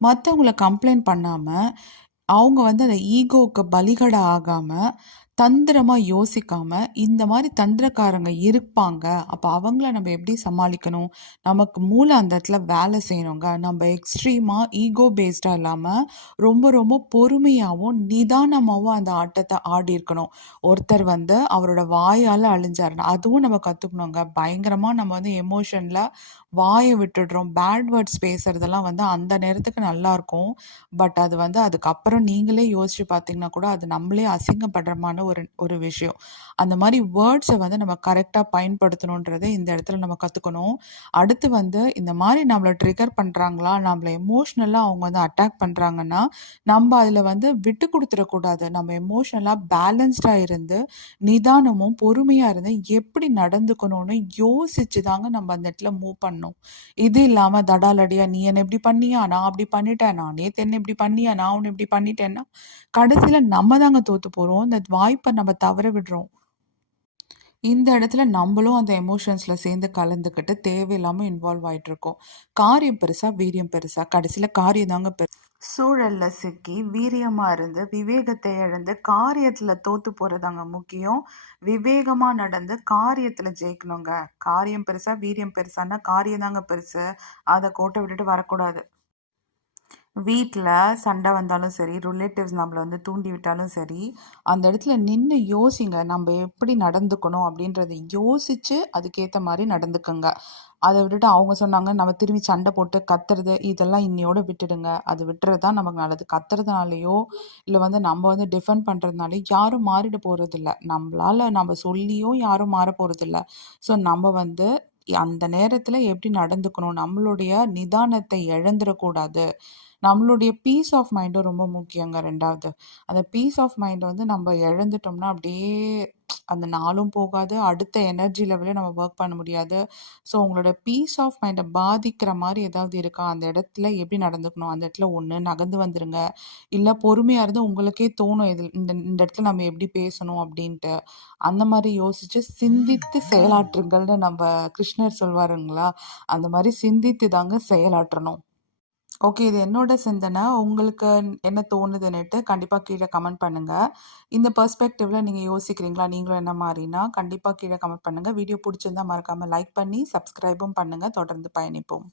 மத்தவங்கள கம்ப்ளைண்ட் பண்ணாம, அவங்க வந்து அந்த ஈகோவுக்கு பலிகடா ஆகாம, தந்திரமா யோசிக்காம, இந்த மாரி தந்திரக்காரங்க இருப்பாங்க. அப்ப அவங்கள நம்ம எப்படி சமாளிக்கணும்? நமக்கு மூளை அந்த இடத்துல வேலை செய்யணுங்க. நம்ம எக்ஸ்ட்ரீமா ஈகோ பேஸ்டா இல்லாம, ரொம்ப ரொம்ப பொறுமையாவும், நிதானமாவும் அந்த ஆட்டத்த ஆடியிருக்கணும். ஒருத்தர் வந்து அவரோட வாயால அழிஞ்சாருன்னா, அதுவும் நம்ம கத்துக்கணுங்க. பயங்கரமா நம்ம வந்து எமோஷன்ல வாய விட்டுடுறோம். பேட் வேர்ட்ஸ் பேசுறதெல்லாம் வந்து அந்த நேரத்துக்கு நல்லாருக்கும். பட் அது வந்து அதுக்கப்புறம் நீங்களே யோசிச்சு பார்த்தீங்கன்னா கூட, அது நம்மளே அசிங்கப்படுறமான ஒரு ஒரு விஷயம். அந்த மாரி வேர்ட்ஸ வந்து நம்ம கரெக்ட்டா பயன்படுத்தணுன்றத இந்த இடத்துல நம்ம கத்துக்கணும். அடுத்து வந்து இந்த மாரி நம்மள ட்ரிகர் பண்றாங்களா, நம்மள எமோஷனலா அவங்க வந்து அட்டாக் பண்றாங்கன்னா, நம்ப அதுல வந்து விட்டு குடுத்துறக்கூடாது. நம்ம எமோஷனலா பேலன்ஸ்டா இருந்து, நிதானமும், பொறுமையா இருந்து எப்படி நடந்துக்கணும்னு யோசிச்சு தாங்க நம்ம அந்த இடத்துல மூவ் பண்ணணும். இது இல்லாம தடாலடியா, "நீ என்ன இப்படி பண்ணியா? நான் அப்படி பண்ணிட்டேன். நான் நேத்து என்ன இப்படி பண்ணியா? நான் உன்ன இப்படி பண்ணிட்டேன்னா" கடைசில நம்ம தாங்க தோத்து போறோம். இந்த வாய்ப்ப நம்ம தவற விடுறோம். இந்த இடத்துல நம்பளும் அந்த எமோஷன்ஸ்ல சேர்ந்து கலந்துக்கிட்டு தேவையில்லாம இன்வால்வ் ஆயிட்டுருக்கோம். காரியம் பெருசா, வீரியம் பெருசா? கடைசில காரியம் தாங்க சூழல்ல சிக்கி வீரியமா இருந்து, விவேகத்தை இழந்து காரியத்துல தோத்து போறதாங்க முக்கியம். விவேகமா நடந்து காரியத்துல ஜெயிக்கணுங்க. காரியம் பெருசா, வீரியம் பெருசான்னா காரியம் தாங்க பெருசு. அத கோட்ட விட்டுட்டு வரக்கூடாது. வீட்ல சண்டை வந்தாலும் சரி, ரிலேட்டிவ்ஸ் நம்மள வந்து தூண்டி விட்டாலும் சரி, அந்த இடத்துல நின்னு யோசிங்க. நம்ப எப்படி நடந்துக்கணும் அப்படின்றத யோசிச்சு, அதுக்கேத்த மாரி நடந்துக்கங்க. அத விட்டுட்டு அவங்க சொன்னாங்க, நம்ம திரும்பி சண்டை போட்டு கத்துறது, இதெல்லாம் இன்னையோட விட்டுடுங்க. அது விட்டுறது தான் நமக்கு நல்லது. கத்துறதுனாலயோ, இல்ல வந்து நம்ம வந்து டிஃபெண்ட் பண்றதுனாலயோ யாரும் மாறிட போறதில்ல. நம்பளால நம்ம சொல்லியும் யாரும் மாறப் போறதில்ல. ஸோ நம்ம வந்து அந்த நேரத்துல எப்படி நடந்துக்கணும்? நம்மளுடைய நிதானத்தை இழந்துறக்கூடாது. நம்மளுடைய பீஸ் ஆஃப் மைண்டும் ரொம்ப முக்கியங்க 2வது. அந்த பீஸ் ஆஃப் மைண்ட் வந்து நம்ம இழந்துட்டோம்னா, அப்படியே அந்த நாளும் போகாது. அடுத்த எனர்ஜி லெவலே நம்ம ஒர்க் பண்ண முடியாது. ஸோ உங்களோட பீஸ் ஆஃப் மைண்ட பாதிக்கிற மாரி ஏதாவது இருக்கா? அந்த இடத்துல எப்படி நடந்துக்கணும்? அந்த இடத்துல ஒண்ணு நகர்ந்து வந்துருங்க. இல்ல பொறுமையா இருந்து உங்களுக்கே தோணும் இது இந்த இந்த இடத்துல நம்ம எப்படி பேசணும் அப்படின்ட்டு. அந்த மாரி யோசிச்சு சிந்தித்து செயலாற்றுங்கள்னு நம்ப கிருஷ்ணர் சொல்வாருங்களா? அந்த மாரி சிந்தித்து தாங்க செயலாற்றணும். ஓகே. இது என்னோட சிந்தனை. உங்களுக்கு என்ன தோணுதுன்னுட்டு கண்டிப்பா கீழ கமெண்ட் பண்ணுங்க. இந்த பெர்ஸ்பெக்டிவ்ல நீங்க யோசிக்கிறீங்களா? நீங்களும் என்ன மாரின்னா, கண்டிப்பா கீழ கமெண்ட் பண்ணுங்க. வீடியோ புடிச்சிருந்தா மறக்காம லைக் பண்ணி, சப்ஸ்கிரைபும் பண்ணுங்க. தொடர்ந்து பயணிப்போம்.